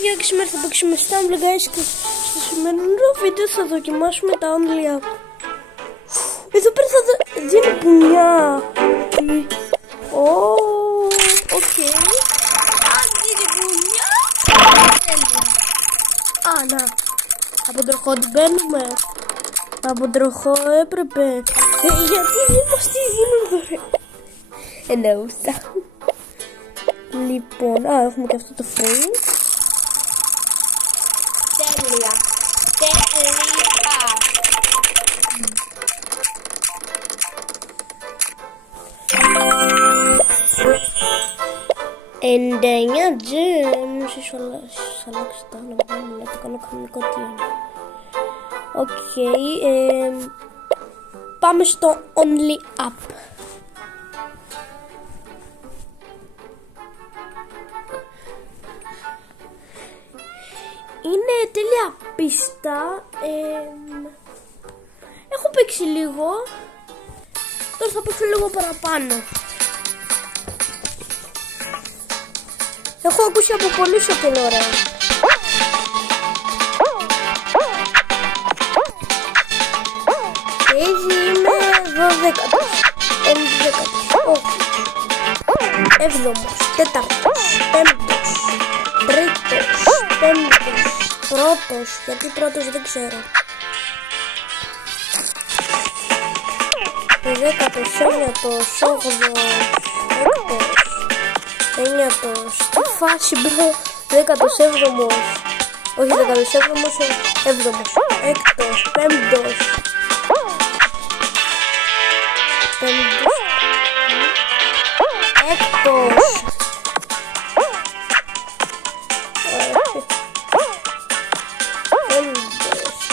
παιδιά, και σήμερα θα παίξουμε Stumble Guys και στο σημερινό βίντεο θα δοκιμάσουμε τα Only Up. Εδώ πέρα θα δίνει πουνιά. Οκ. Αν δίνει πουνιά. Να. Από τροχό την παίρνουμε. Από τροχό έπρεπε. Γιατί δεν μας τη δίνουν δωρεάν. Εννοούσα. Λοιπόν, έχουμε και αυτό το frame. Τέλεια. Εντεννιά gems. Ίσως αλλάξει τα άλλα, να το κάνω κανονικό τι είναι. Οκ. Πάμε στο Only Up. Είναι τέλεια πίστα. Έχω παίξει λίγο. Τώρα θα παίξω λίγο παραπάνω. Έχω ακούσει από πολλούς ότι είναι ωραία. Και ήδη είμαι 12ος, 11ος, 7ος, 4ος, 5ος, 3ος, 5ος, πρώτος, γιατί πρώτος δεν ξέρω. 10ος, 9ος, 8ος, 9ος, τι φάση μπρο, 17ος, όχι 17ος, 7ος, 6ος, 5ος, 6ος,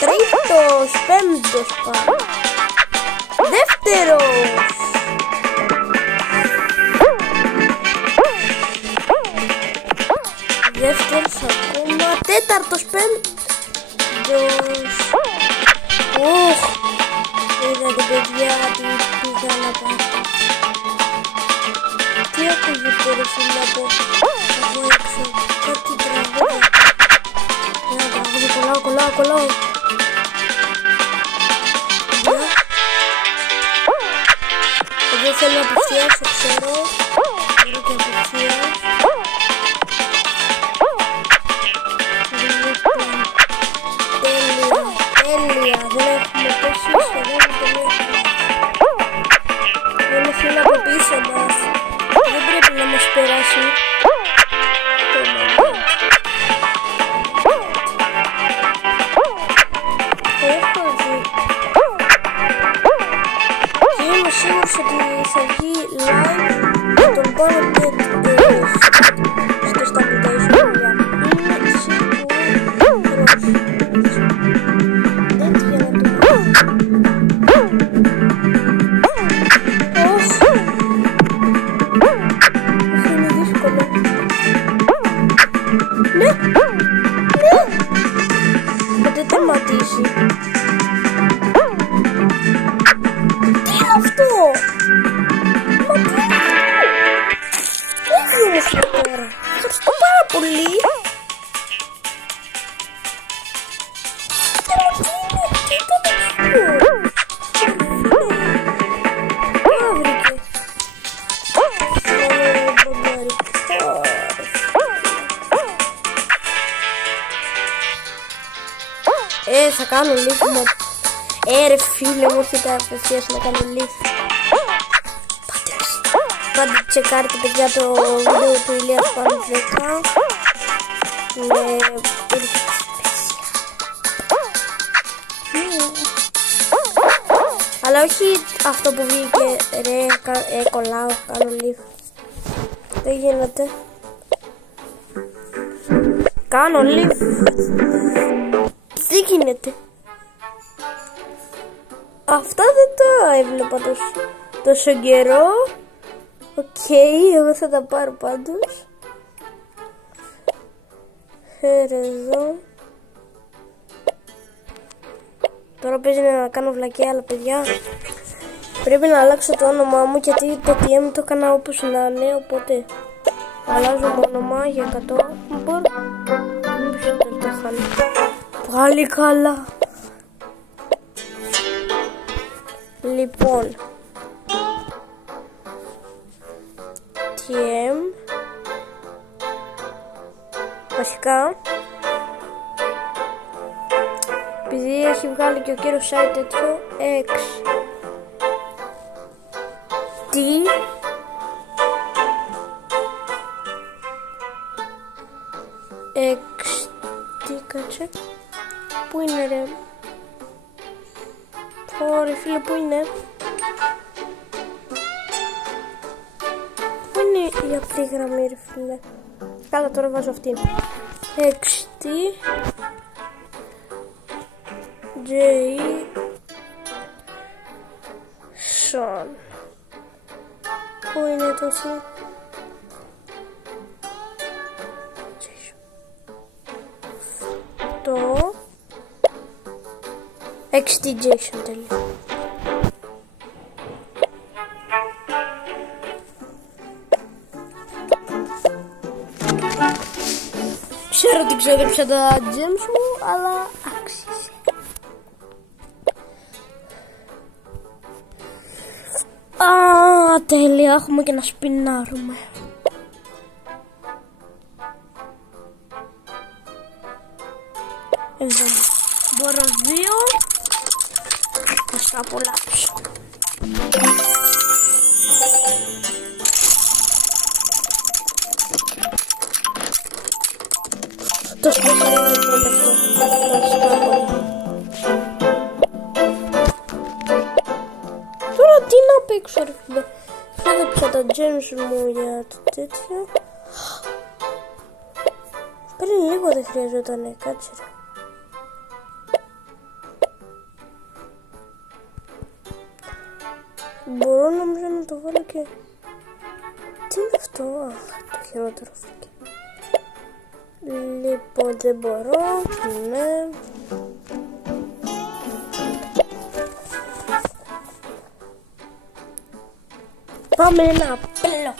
3ος, 5ος πάλι, δεύτερος, δεύτερος ακόμα, τέταρτος, πέμπτος. Είδατε παιδιά τι πήγα να πάω. Τι ακούγεται ρε φίλε από εδώ έξω, κάτι τραγούδια. Ένα τραγούδι, κολλάω. Εδώ θέλω απευθείας, το ξέρω. Θέλω και απευθείας. Τέλεια, δεν έχουμε πέσει σχεδόν τελείως. Είναι φίλοι από πίσω μας. Δεν πρέπει να μας περάσει. Έχω δει. Και είμαι σίγουρος ότι θα βγει live τον πάνω και στο Stabilization, παιδιά. Είναι σίγουρος. Δεν τερματίσει. Τι είναι αυτό? Μα τι είναι αυτό? Δεν βγαίνεις εδώ πέρα. Ευχαριστώ πάρα πολύ. Τι ήταν αυτό? Θα κάνω λίγο. Ρε φίλε μου, έρχεται απευθείας να κάνω λίγο. Πάντε τσεκάρετε παιδιά το βίντεο του Ηλίας Πάνω 10. Αλλά όχι αυτό που βγήκε. Ρε, κολλάω, κάνω λίγο. Δεν γίνεται. Κάνω λίγο. Τι γίνεται? Αυτά δεν τα έβλεπα τόσο καιρό. Οκ, εγώ θα τα πάρω πάντως. Εδώ. Τώρα παίζει να κάνω βλακιά, αλλά παιδιά πρέπει να αλλάξω το όνομά μου, γιατί το TM το έκανα όπως να είναι, οπότε αλλάζω το όνομα για 100. Πάλι καλά. Λοιπόν, TM βασικά, επειδή έχει βγάλει και ο κύριος site τέτοιο, τι κάτσε, πού είναι ρε, ωραία φίλε, πού είναι, πού είναι η αυτή γραμμή ρε φίλε, καλά τώρα βάζω αυτήν, XT Jason, πού είναι τόσο, το XT Jason τελείω. Ξέρω ότι ξόδεψα τα gems μου, αλλά άξιζε. Τέλεια, έχουμε και να σπινάρουμε. Εδώ μπορώ 2. Θα στα απολαύσω. Το σπίτι είναι το λεπτό. Τώρα τι να παίξω ρε φίλε. Ξόδεψα τα gems μου για το τέτοιο. Πριν λίγο δεν χρειαζόταν, κάτσε ρε. Μπορώ νομίζω να το βάλω και... Τι είναι αυτό, το χειρότερο φύγει. Λοιπόν, δεν μπορώ, ναι. Πάμε ένα απλό.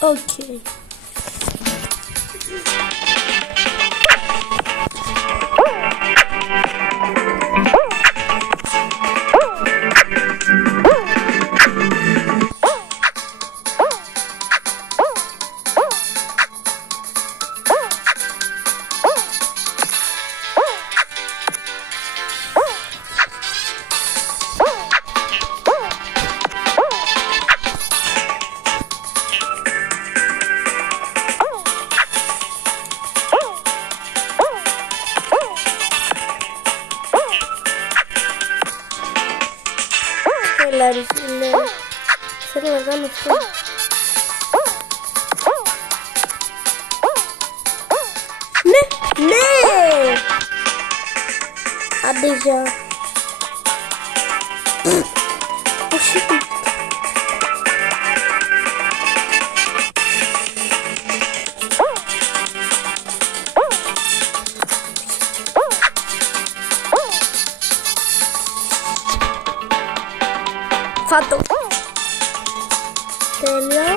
Okay. Θέλω να κάνω αυτό. Ναι, ναι! Άντε για. Πώς είναι? Φάτο. Τέλεια.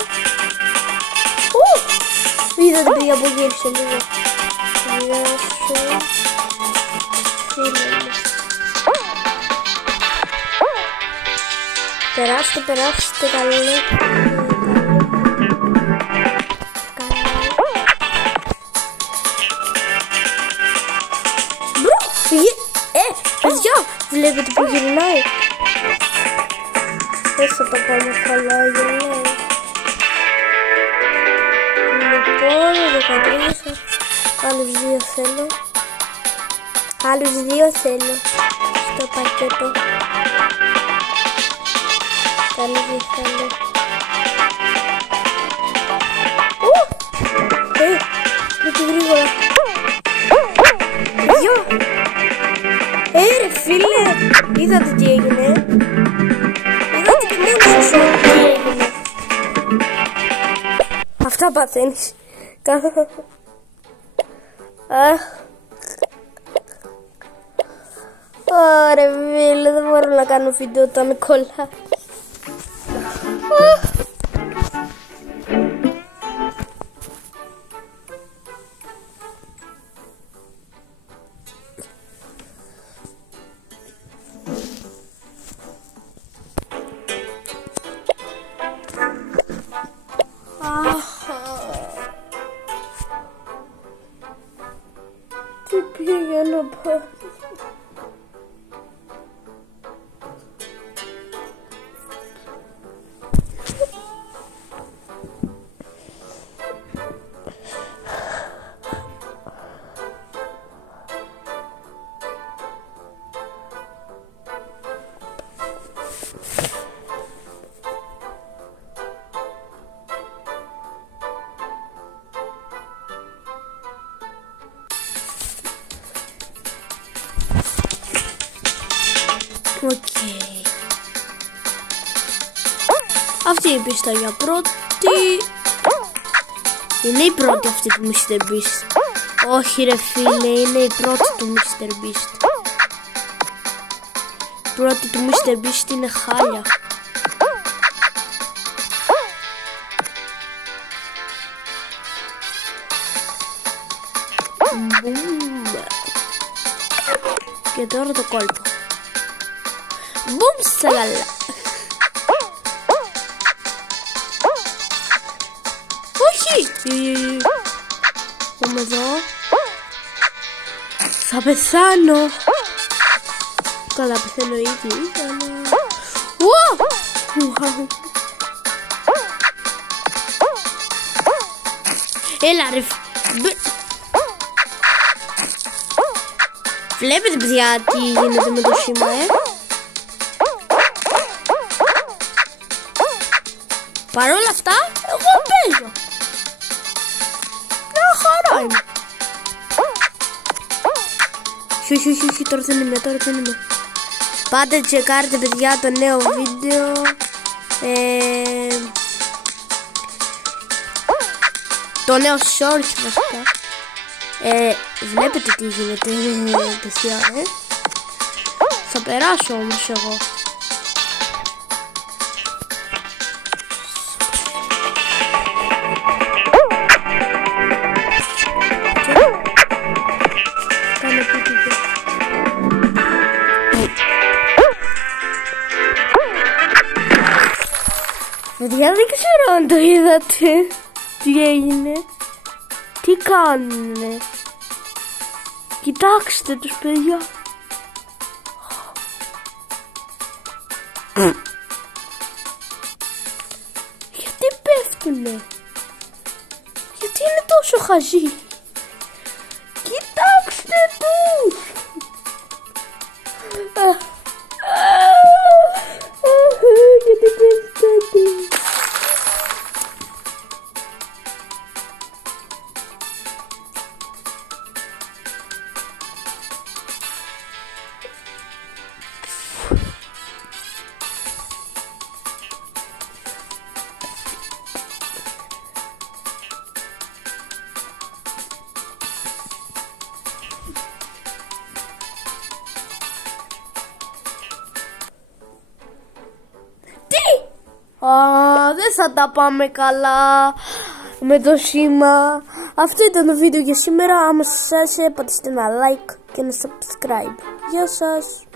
Είδατε παιδιά που γύρισε λίγο. Γεια σου. Περάστε, περάστε καλή. Μπρο, παιδιά, βλέπετε που γυρνάει. Δεν θα το πάμε καλά, γυρνάει. Λοιπόν, 13, άλλους 2 θέλω. Άλλους 2 θέλω στο πακέτο. Καλή θέλω. Πρέπει γρήγορα. Γεια! Ρε φίλε, είδατε τι έγινε? Είδατε και μόνο σου τι έγινε? Αυτά παθαίνεις. Ωραία φίλε, δεν μπορώ να κάνω βίντεο όταν με κολλάει. Τι πήγα να πάω. Okay. Αυτή η πίστα για πρώτη. Είναι η πρώτη αυτή του Mr. Beast. Όχι ρε φίλε, είναι η πρώτη του Mr. Beast. Η πρώτη του Mr. Beast είναι χάλια. Και τώρα το κόλπο. Μπουμ σαλάλα. Όχι. Πάμε εδώ. Θα πεθάνω. Καλά πεθαίνω ήδη. Έλα ρε. Βλέπετε παιδιά τι γίνεται με το σήμα Παρ' όλα αυτά, εγώ παίζω. Μια χαρά είμαι. Όχι, τώρα δεν είμαι, Πάτε τσεκάρετε παιδιά το νέο βίντεο. Το νέο short βασικά. Βλέπετε τι γίνεται παιδιά, Θα περάσω όμως εγώ. Παιδιά, δεν ξέρω αν το είδατε. Τι έγινε. Τι κάνουνε. Κοιτάξτε τους παιδιά. Γιατί πέφτουνε. Γιατί είναι τόσο χαζοί. Κοιτάξτε τους. Γιατί πέφτουνε. Δεν θα τα πάμε καλά με το σήμα. Αυτό ήταν το βίντεο για σήμερα. Άμα σας άρεσε, πατήστε ένα like και ένα subscribe. Γεια σας.